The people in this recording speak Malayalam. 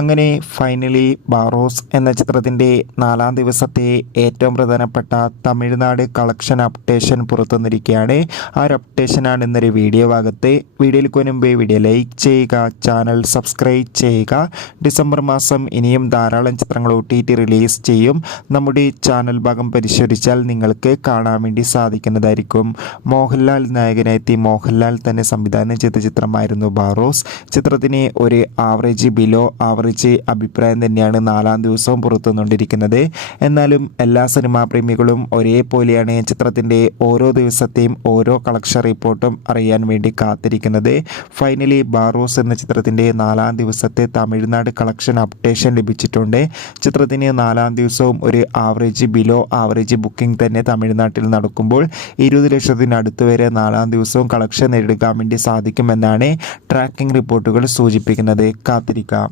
അങ്ങനെ ഫൈനലി ബാറോസ് എന്ന ചിത്രത്തിൻ്റെ 4-ാം ദിവസത്തെ ഏറ്റവും പ്രധാനപ്പെട്ട തമിഴ്നാട് കളക്ഷൻ അപ്ഡേഷൻ പുറത്തുവന്നിരിക്കുകയാണ്. ആ ഒരു അപ്ഡേഷനാണ് ഇന്നൊരു വീഡിയോ ഭാഗത്ത്. വീഡിയോയിലേക്ക് മുൻപ് വീഡിയോ ലൈക്ക് ചെയ്യുക, ചാനൽ സബ്സ്ക്രൈബ് ചെയ്യുക. ഡിസംബർ മാസം ഇനിയും ധാരാളം ചിത്രങ്ങൾ OTT റിലീസ് ചെയ്യും. നമ്മുടെ ചാനൽ ഭാഗം പരിശോധിച്ചാൽ നിങ്ങൾക്ക് കാണാൻ വേണ്ടി സാധിക്കുന്നതായിരിക്കും. മോഹൻലാൽ നായകനെത്തി മോഹൻലാൽ തന്നെ സംവിധാനം ചെയ്ത ചിത്രമായിരുന്നു ബാറോസ്. ചിത്രത്തിന് ഒരു ബിലോ ആവറേജ് അഭിപ്രായം തന്നെയാണ് 4-ാം ദിവസവും പുറത്തുവന്നുകൊണ്ടിരിക്കുന്നത്. എന്നാലും എല്ലാ സിനിമാ പ്രേമികളും ഒരേപോലെയാണ് ചിത്രത്തിൻ്റെ ഓരോ ദിവസത്തെയും ഓരോ കളക്ഷൻ റിപ്പോർട്ടും അറിയാൻ വേണ്ടി കാത്തിരിക്കുന്നത്. ഫൈനലി ബാറോസ് എന്ന ചിത്രത്തിൻ്റെ 4-ാം ദിവസത്തെ തമിഴ്നാട് കളക്ഷൻ അപ്ഡേഷൻ ലഭിച്ചിട്ടുണ്ട്. ചിത്രത്തിന് 4-ാം ദിവസവും ഒരു ബിലോ ആവറേജ് ബുക്കിംഗ് തന്നെ തമിഴ്നാട്ടിൽ നടക്കുമ്പോൾ 20 ലക്ഷത്തിനടുത്ത് വരെ 4-ാം ദിവസവും കളക്ഷൻ നേടിയെടുക്കാൻ വേണ്ടി സാധിക്കുമെന്നാണ് ട്രാക്കിംഗ് റിപ്പോർട്ടുകൾ സൂചിപ്പിക്കുന്നത്. കാത്തിരിക്കാം.